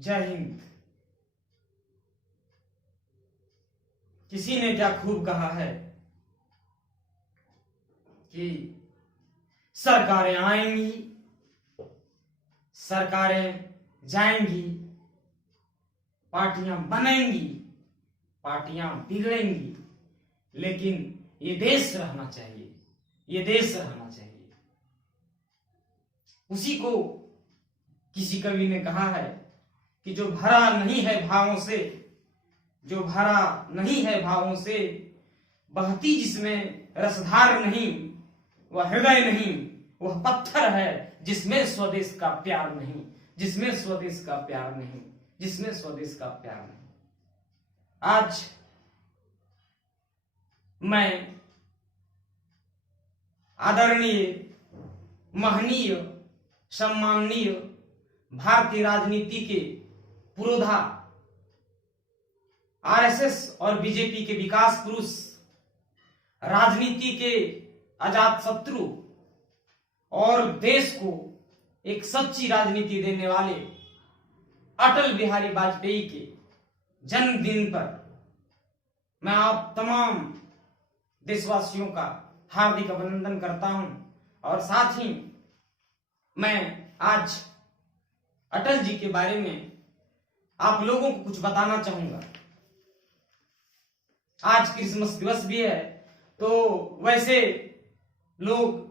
जय हिंद। किसी ने क्या खूब कहा है कि सरकारें आएंगी, सरकारें जाएंगी, पार्टियां बनेंगी, पार्टियां बिगड़ेंगी, लेकिन ये देश रहना चाहिए, ये देश रहना चाहिए। उसी को किसी कवि ने कहा है कि जो भरा नहीं है भावों से, जो भरा नहीं है भावों से, बहती जिसमें रसधार नहीं, वह हृदय नहीं, वह पत्थर है जिसमें स्वदेश का प्यार नहीं, जिसमें स्वदेश का प्यार नहीं, जिसमें स्वदेश का प्यार नहीं। आज मैं आदरणीय, महनीय, सम्माननीय भारतीय राजनीति के पुरोधा, आरएसएस और बीजेपी के विकास पुरुष, राजनीति के अजात शत्रु और देश को एक सच्ची राजनीति देने वाले अटल बिहारी वाजपेयी के जन्मदिन पर मैं आप तमाम देशवासियों का हार्दिक अभिनंदन करता हूं। और साथ ही मैं आज अटल जी के बारे में आप लोगों को कुछ बताना चाहूंगा। आज क्रिसमस दिवस भी है, तो वैसे लोग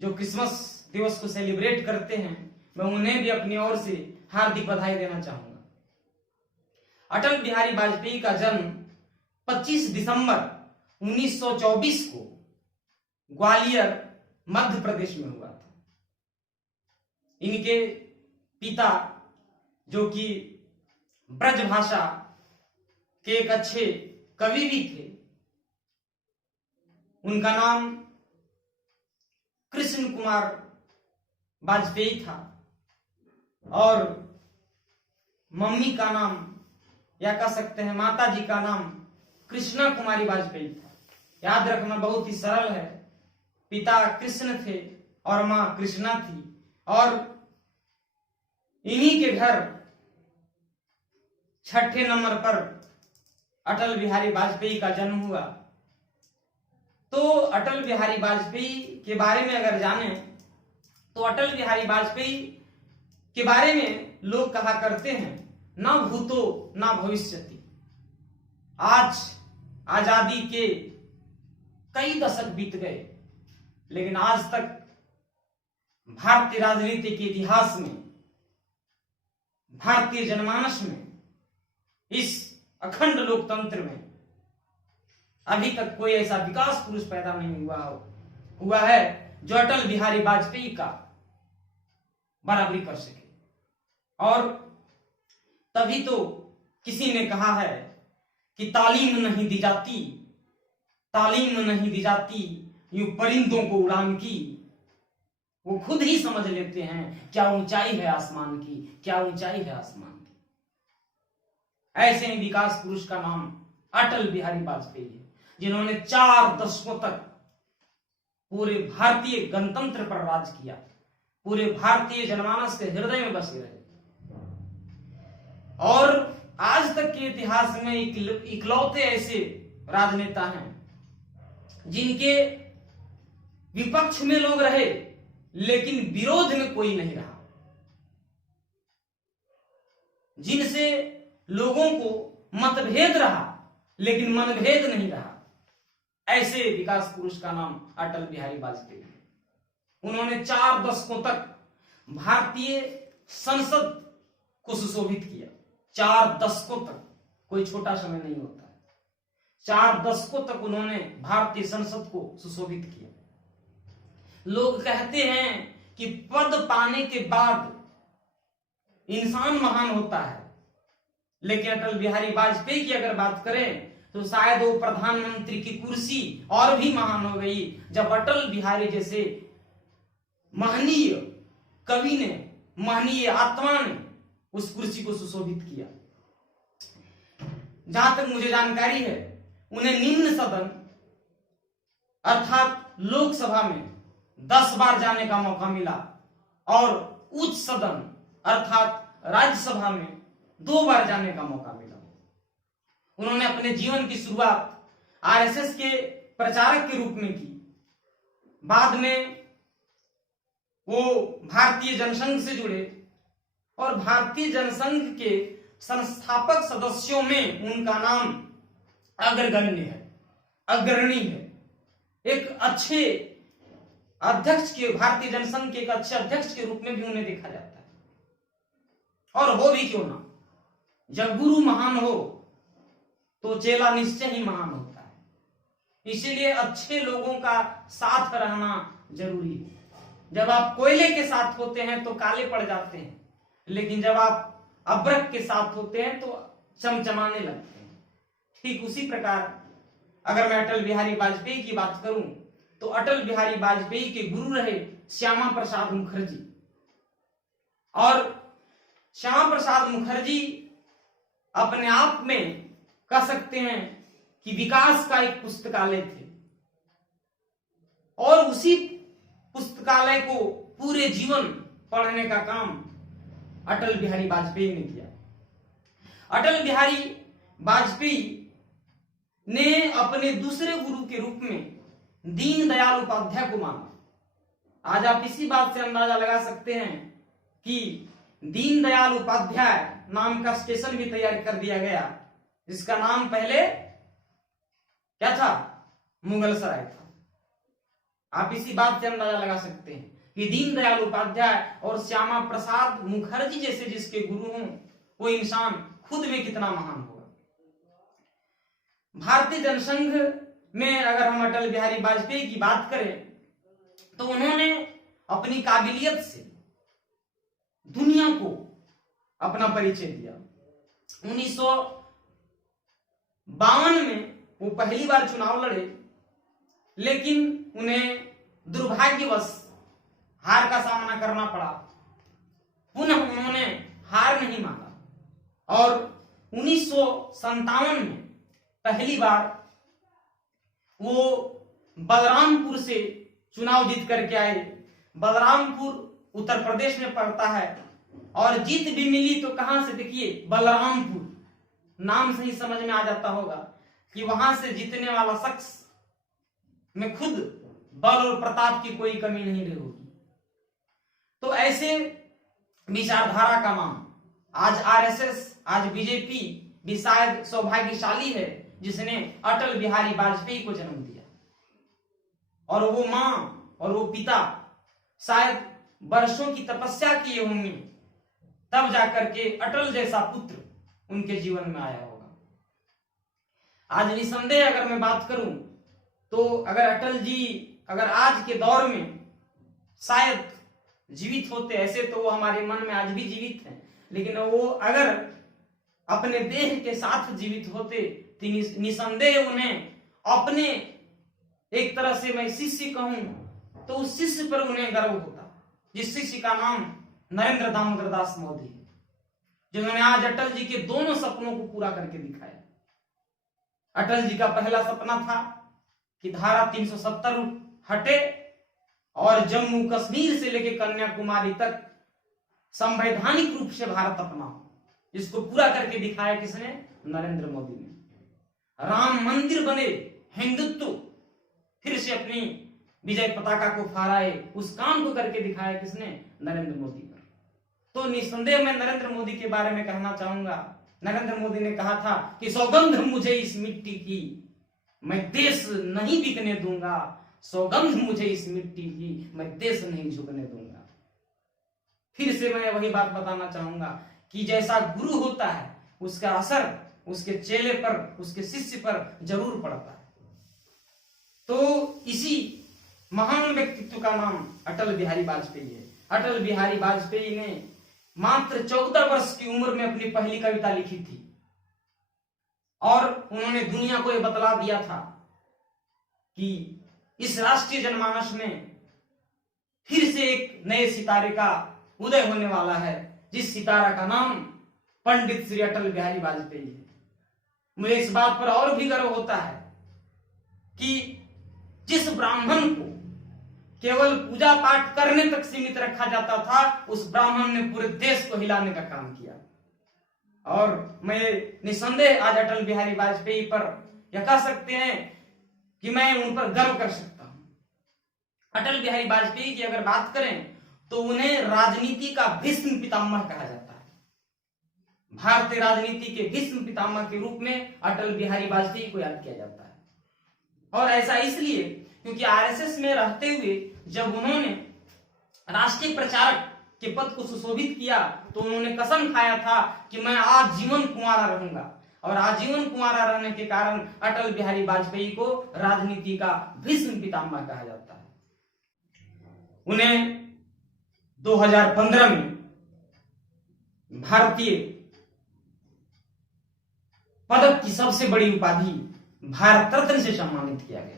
जो क्रिसमस दिवस को सेलिब्रेट करते हैं, मैं उन्हें भी अपनी ओर से हार्दिक बधाई देना चाहूंगा। अटल बिहारी वाजपेयी का जन्म 25 दिसंबर 1924 को ग्वालियर, मध्य प्रदेश में हुआ था। इनके पिता, जो कि ब्रजभाषा के एक अच्छे कवि भी थे, उनका नाम कृष्ण कुमार वाजपेयी था और मम्मी का नाम, या कह सकते हैं माता जी का नाम कृष्णा कुमारी वाजपेयी था। याद रखना बहुत ही सरल है। पिता कृष्ण थे और मां कृष्णा थी, और इन्हीं के घर छठे नंबर पर अटल बिहारी वाजपेयी का जन्म हुआ। तो अटल बिहारी वाजपेयी के बारे में अगर जाने तो अटल बिहारी वाजपेयी के बारे में लोग कहा करते हैं, ना भूतो ना भविष्यति। आज आजादी के कई दशक बीत गए, लेकिन आज तक भारतीय राजनीति के इतिहास में, भारतीय जनमानस में, इस अखंड लोकतंत्र में अभी तक कोई ऐसा विकास पुरुष पैदा नहीं हुआ है जो अटल बिहारी वाजपेयी का बराबरी कर सके। और तभी तो किसी ने कहा है कि तालीम नहीं दी जाती, तालीम नहीं दी जाती यूं परिंदों को उड़ान की। वो खुद ही समझ लेते हैं क्या ऊंचाई है आसमान की, क्या ऊंचाई है आसमान की। ऐसे ही विकास पुरुष का नाम अटल बिहारी वाजपेयी है, जिन्होंने 4 दशकों तक पूरे भारतीय गणतंत्र पर राज किया, पूरे भारतीय जनमानस के हृदय में बसे रहे। और आज तक के इतिहास में इकलौते ऐसे राजनेता हैं जिनके विपक्ष में लोग रहे, लेकिन विरोध में कोई नहीं रहा, जिनसे लोगों को मतभेद रहा लेकिन मनभेद नहीं रहा। ऐसे विकास पुरुष का नाम अटल बिहारी वाजपेयी है। उन्होंने 4 दशकों तक भारतीय संसद को सुशोभित किया। 4 दशकों तक, कोई छोटा समय नहीं होता है। 4 दशकों तक उन्होंने भारतीय संसद को सुशोभित किया। लोग कहते हैं कि पद पाने के बाद इंसान महान होता है, लेकिन अटल बिहारी वाजपेयी की अगर बात करें तो शायद वो प्रधानमंत्री की कुर्सी और भी महान हो गई, जब अटल बिहारी जैसे महनीय कवि ने, महनीय आत्मा ने उस कुर्सी को सुशोभित किया। जहां तक मुझे जानकारी है, उन्हें निम्न सदन अर्थात लोकसभा में 10 बार जाने का मौका मिला और उच्च सदन अर्थात राज्यसभा में 2 बार जाने का मौका मिला। उन्होंने अपने जीवन की शुरुआत आरएसएस के प्रचारक के रूप में की। बाद में वो भारतीय जनसंघ से जुड़े और भारतीय जनसंघ के संस्थापक सदस्यों में उनका नाम अग्रगण्य है, अग्रणी है। एक अच्छे अध्यक्ष के, भारतीय जनसंघ के एक अच्छे अध्यक्ष के रूप में भी उन्हें देखा जाता है। और हो भी क्यों ना, जब गुरु महान हो तो चेला निश्चय ही महान होता है। इसीलिए अच्छे लोगों का साथ रहना जरूरी है। जब आप कोयले के साथ होते हैं तो काले पड़ जाते हैं, लेकिन जब आप अब्रक के साथ होते हैं तो चमचमाने लगते हैं। ठीक उसी प्रकार अगर मैं अटल बिहारी वाजपेयी की बात करूं तो अटल बिहारी वाजपेयी के गुरु रहे श्यामा प्रसाद मुखर्जी। और श्यामा प्रसाद मुखर्जी अपने आप में कह सकते हैं कि विकास का एक पुस्तकालय थे, और उसी पुस्तकालय को पूरे जीवन पढ़ने का काम अटल बिहारी वाजपेयी ने किया। अटल बिहारी वाजपेयी ने अपने दूसरे गुरु के रूप में दीनदयाल उपाध्याय को माना। आज आप इसी बात से अंदाजा लगा सकते हैं कि दीनदयाल उपाध्याय नाम का स्टेशन भी तैयार कर दिया गया, जिसका नाम पहले क्या था, मुगलसराय था। आप इसी बात से अंदाजा लगा सकते हैं कि दीनदयाल उपाध्याय और श्यामा प्रसाद मुखर्जी जैसे जिसके गुरु हों, वो इंसान खुद में कितना महान होगा। भारतीय जनसंघ में अगर हम अटल बिहारी वाजपेयी की बात करें तो उन्होंने अपनी काबिलियत से दुनिया को अपना परिचय दिया। 1952 में वो पहली बार चुनाव लड़े, लेकिन उन्हें दुर्भाग्यवश हार का सामना करना पड़ा। पुनः उन्होंने हार नहीं माना और 1957 में पहली बार वो बलरामपुर से चुनाव जीत करके आए। बलरामपुर उत्तर प्रदेश में पड़ता है और जीत भी मिली तो कहां से, देखिए बलरामपुर नाम से ही समझ में आ जाता होगा कि वहां से जीतने वाला शख्स में खुद बल और प्रताप की कोई कमी नहीं रही होगी। तो ऐसे विचारधारा का नाम आज आरएसएस, आज बीजेपी भी शायद सौभाग्यशाली है जिसने अटल बिहारी वाजपेयी को जन्म दिया। और वो मां और वो पिता शायद वर्षों की तपस्या किए होंगे, तब जाकर के अटल जैसा पुत्र उनके जीवन में आया होगा। आज निसंदेह अगर मैं बात करूं तो अगर अटल जी अगर आज के दौर में शायद जीवित होते, ऐसे तो वो हमारे मन में आज भी जीवित हैं, लेकिन वो अगर अपने देह के साथ जीवित होते तो निसंदेह उन्हें अपने, एक तरह से मैं शिष्य कहूं तो उस शिष्य पर उन्हें गर्व होता, जिस शिष्य का नाम नरेंद्र दामोदर दास मोदी है, जिन्होंने आज अटल जी के दोनों सपनों को पूरा करके दिखाया। अटल जी का पहला सपना था कि धारा 370 हटे और जम्मू कश्मीर से लेकर कन्याकुमारी तक संवैधानिक रूप से भारत अपना हो, जिसको पूरा करके दिखाया किसने, नरेंद्र मोदी ने। राम मंदिर बने, हिंदुत्व फिर से अपनी विजय पताका को फहराए, उस काम को करके दिखाया किसने, नरेंद्र मोदी पर। तो निसंदेह मैं नरेंद्र मोदी के बारे में कहना चाहूंगा। नरेंद्र मोदी ने कहा था कि सौगंध मुझे इस मिट्टी की, मैं देश नहीं बिकने दूंगा, सौगंध मुझे इस मिट्टी की, मैं देश नहीं झुकने दूंगा। फिर से मैं वही बात बताना चाहूंगा कि जैसा गुरु होता है उसका असर उसके चेले पर, उसके शिष्य पर जरूर पड़ता है। तो इसी महान व्यक्तित्व का नाम अटल बिहारी वाजपेयी है। अटल बिहारी वाजपेयी ने मात्र 14 वर्ष की उम्र में अपनी पहली कविता लिखी थी और उन्होंने दुनिया को यह बतला दिया था कि इस राष्ट्रीय जनमानस में फिर से एक नए सितारे का उदय होने वाला है, जिस सितारा का नाम पंडित श्री अटल बिहारी वाजपेयी है। मुझे इस बात पर और भी गर्व होता है कि जिस ब्राह्मण को केवल पूजा पाठ करने तक सीमित रखा जाता था, उस ब्राह्मण ने पूरे देश को हिलाने का काम किया और मैं निसंदेह आज अटल बिहारी वाजपेयी पर यह कह सकते हैं कि मैं उन पर गर्व कर सकता हूं। अटल बिहारी वाजपेयी की अगर बात करें तो उन्हें राजनीति का भीष्म पितामह कहा जाता है। भारतीय राजनीति के भीष्म पितामह के रूप में अटल बिहारी वाजपेयी को याद किया जाता है। और ऐसा इसलिए क्योंकि आरएसएस में रहते हुए जब उन्होंने राष्ट्रीय प्रचारक के पद को सुशोभित किया तो उन्होंने कसम खाया था कि मैं आजीवन कुंवारा रहूंगा, और आजीवन कुंवारा रहने के कारण अटल बिहारी वाजपेयी को राजनीति का भीष्म पितामह कहा जाता है। उन्हें 2015 में भारतीय पदक की सबसे बड़ी उपाधि भारत रत्न से सम्मानित किया गया।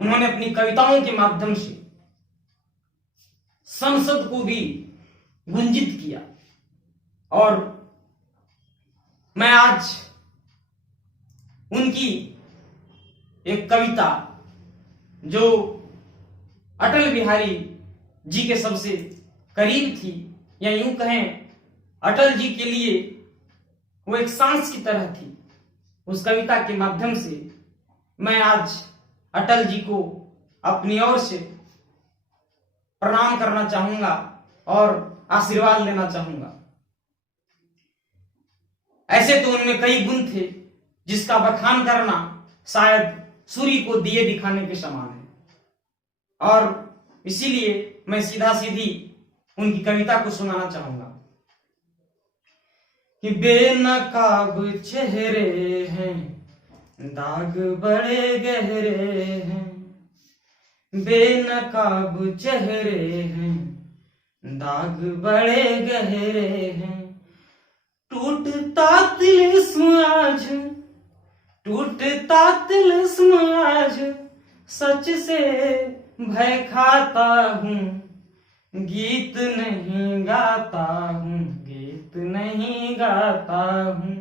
उन्होंने अपनी कविताओं के माध्यम से संसद को भी गुंजित किया। और मैं आज उनकी एक कविता जो अटल बिहारी जी के सबसे करीब थी, या यूं कहें अटल जी के लिए वो एक सांस की तरह थी, उस कविता के माध्यम से मैं आज अटल जी को अपनी ओर से प्रणाम करना चाहूंगा और आशीर्वाद लेना चाहूंगा। ऐसे तो उनमें कई गुण थे जिसका बखान करना शायद सूर्य को दिए दिखाने के समान है, और इसीलिए मैं सीधा सीधी उनकी कविता को सुनाना चाहूंगा कि बेनकाब चेहरे हैं, दाग बड़े गहरे हैं, बेनकाब चेहरे हैं, दाग बड़े गहरे हैं, टूटता तिलिस्म आज, टूटता तिलिस्म आज, सच से भय खाता हूँ, गीत नहीं गाता हूँ, गीत नहीं गाता हूँ,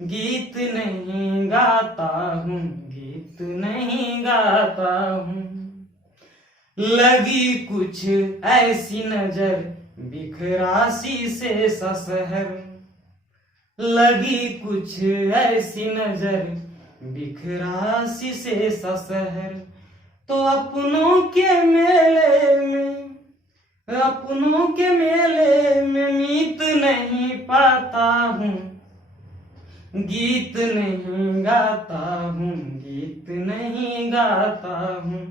गीत नहीं गाता हूँ, गीत नहीं गाता हूँ। लगी कुछ ऐसी नजर बिखरासी से ससहर, लगी कुछ ऐसी नजर बिखरासी से ससहर, तो अपनों के मेले में, अपनों के मेले में मीत नहीं पाता हूँ, गीत नहीं गाता हूँ, गीत नहीं गाता हूँ,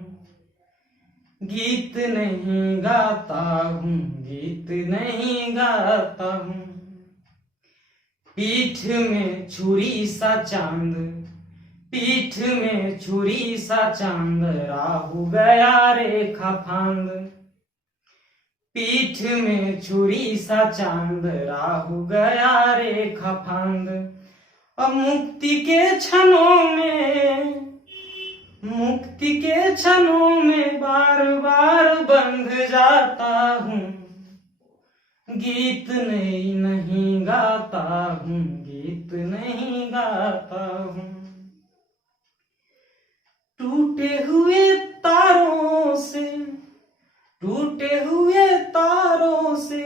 गीत नहीं गाता हूँ, गीत नहीं गाता हूँ। पीठ में छुरी सा चांद, पीठ में छुरी सा चांद, राहु गया रेखा फांद, पीठ में छुरी सा चांद, राहु गया रेखा फांद। अब मुक्ति के क्षणों में, मुक्ति के क्षणों में बार बार बंध जाता हूँ, गीत नहीं गाता हूँ, गीत नहीं गाता हूँ। टूटे हुए तारों से, टूटे हुए तारों से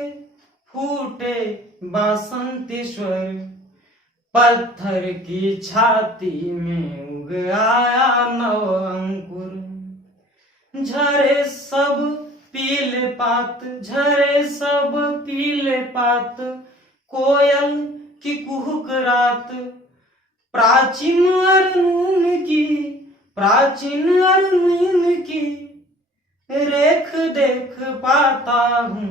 फूटे बासंती स्वर, पत्थर की छाती में उग आया नव अंकुर, झरे सब पीले पात, झरे सब पीले पात, कोयल की कुहुक रात, प्राचीन अरुण की, प्राचीन अरुण की रेख देख पाता हूँ,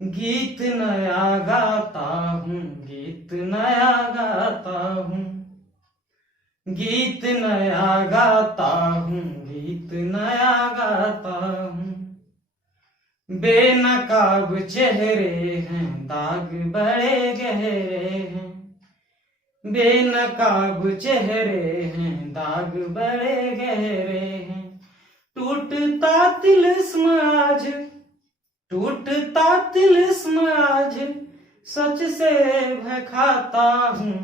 गीत नया गाता हूँ, गीत नया गाता हूँ, गीत नया गाता हूँ, गीत नया गाता हूँ। बेनकाब चेहरे हैं, दाग बड़े गहरे हैं, बेनकाब चेहरे हैं, दाग बड़े गहरे हैं, टूटता तिलिस्म आज, टूटता तिलिस्म आज, सच से भय खाता हूँ,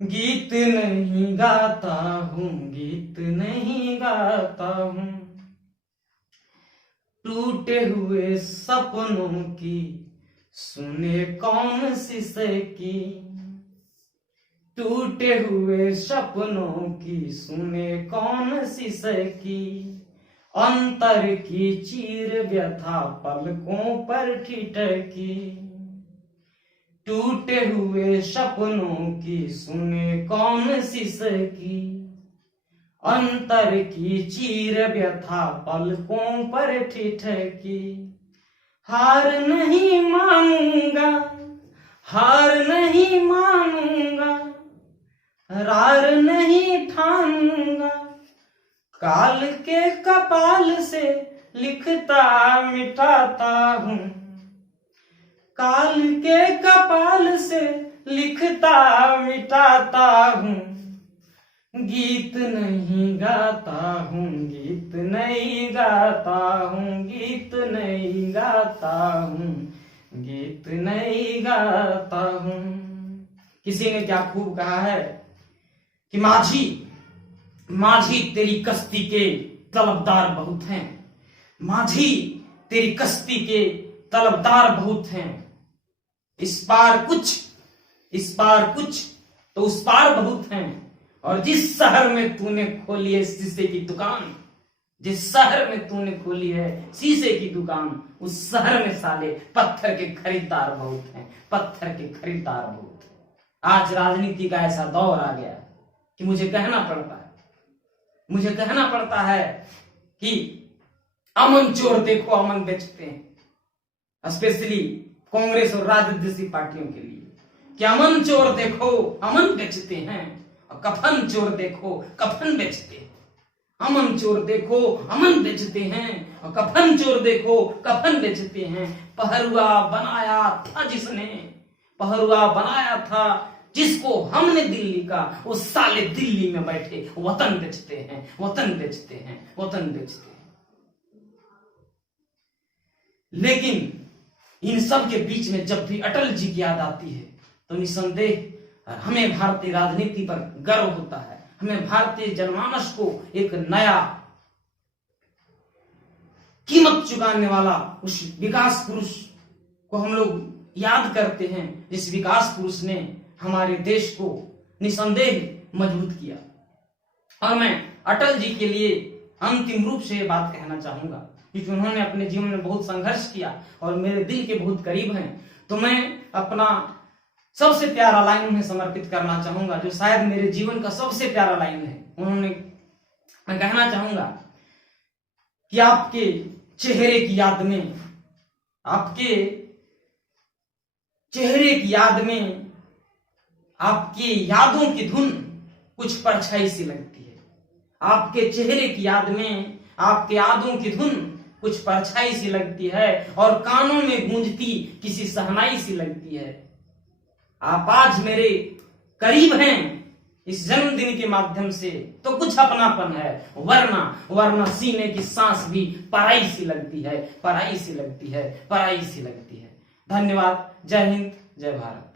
गीत नहीं गाता हूँ, गीत नहीं गाता हूँ। टूटे हुए सपनों की सुने कौन शीशे की टूटे हुए सपनों की, सुने कौन शीशे की अंतर की चीर व्यथा पलकों पर ठिठकी। टूटे हुए सपनों की सुने कौन शीशे की अंतर की चीर व्यथा पलकों पर ठिठकी। हार नहीं मानूंगा, हार नहीं मानूंगा, रार नहीं ठानूंगा, काल के कपाल से लिखता मिटाता हूँ, काल के कपाल से लिखता मिटाता हूँ, गीत नहीं गाता हूँ, गीत नहीं गाता हूँ, गीत नहीं गाता हूँ, गीत नहीं गाता हूँ। किसी ने क्या खूब कहा है कि माझी माझी तेरी कश्ती के तलबदार बहुत हैं, माझी तेरी कश्ती के तलबदार बहुत हैं, इस पार कुछ, इस पार कुछ तो उस पार बहुत हैं। और जिस शहर में तूने खोली है शीशे की दुकान, जिस शहर में तूने खोली है शीशे की दुकान, उस शहर में साले पत्थर के खरीदार बहुत हैं, पत्थर के खरीदार बहुत हैं। आज राजनीति का ऐसा दौर आ गया कि मुझे कहना पड़ता है, मुझे कहना पड़ता है कि अमन चोर देखो अमन बेचते हैं, स्पेशली कांग्रेस और राजद जैसी पार्टियों के लिए, कि अमन चोर देखो अमन बेचते हैं और कफन चोर देखो कफन बेचते हैं। अमन चोर देखो अमन बेचते हैं और कफन चोर देखो कफन बेचते हैं। पहरुआ बनाया था जिसने, पहरुआ बनाया था जिसको हमने दिल्ली का, वो साले दिल्ली में बैठे वतन बेचते हैं, वतन बेचते हैं, वतन बेचते हैं। लेकिन इन सब के बीच में जब भी अटल जी की याद आती है तो निसंदेह हमें भारतीय राजनीति पर गर्व होता है, हमें भारतीय जनमानस को एक नया कीमत चुकाने वाला उस विकास पुरुष को हम लोग याद करते हैं, जिस विकास पुरुष ने हमारे देश को निसंदेह मजबूत किया। और मैं अटल जी के लिए अंतिम रूप से ये बात कहना चाहूंगा, क्योंकि उन्होंने अपने जीवन में बहुत संघर्ष किया और मेरे दिल के बहुत करीब हैं, तो मैं अपना सबसे प्यारा लाइन उन्हें समर्पित करना चाहूंगा, जो शायद मेरे जीवन का सबसे प्यारा लाइन है। उन्होंने, मैं कहना चाहूंगा कि आपके चेहरे की याद में, आपके चेहरे की याद में, आपकी यादों की धुन कुछ परछाई सी लगती है। आपके चेहरे की याद में, आपके यादों की धुन कुछ परछाई सी लगती है और कानों में गूंजती किसी सहनाई सी लगती है। आप आज मेरे करीब हैं इस जन्मदिन के माध्यम से, तो कुछ अपनापन है, वरना सीने की सांस भी पराई सी लगती है, पराई सी लगती है, पराई सी लगती है। धन्यवाद। जय हिंद, जय भारत।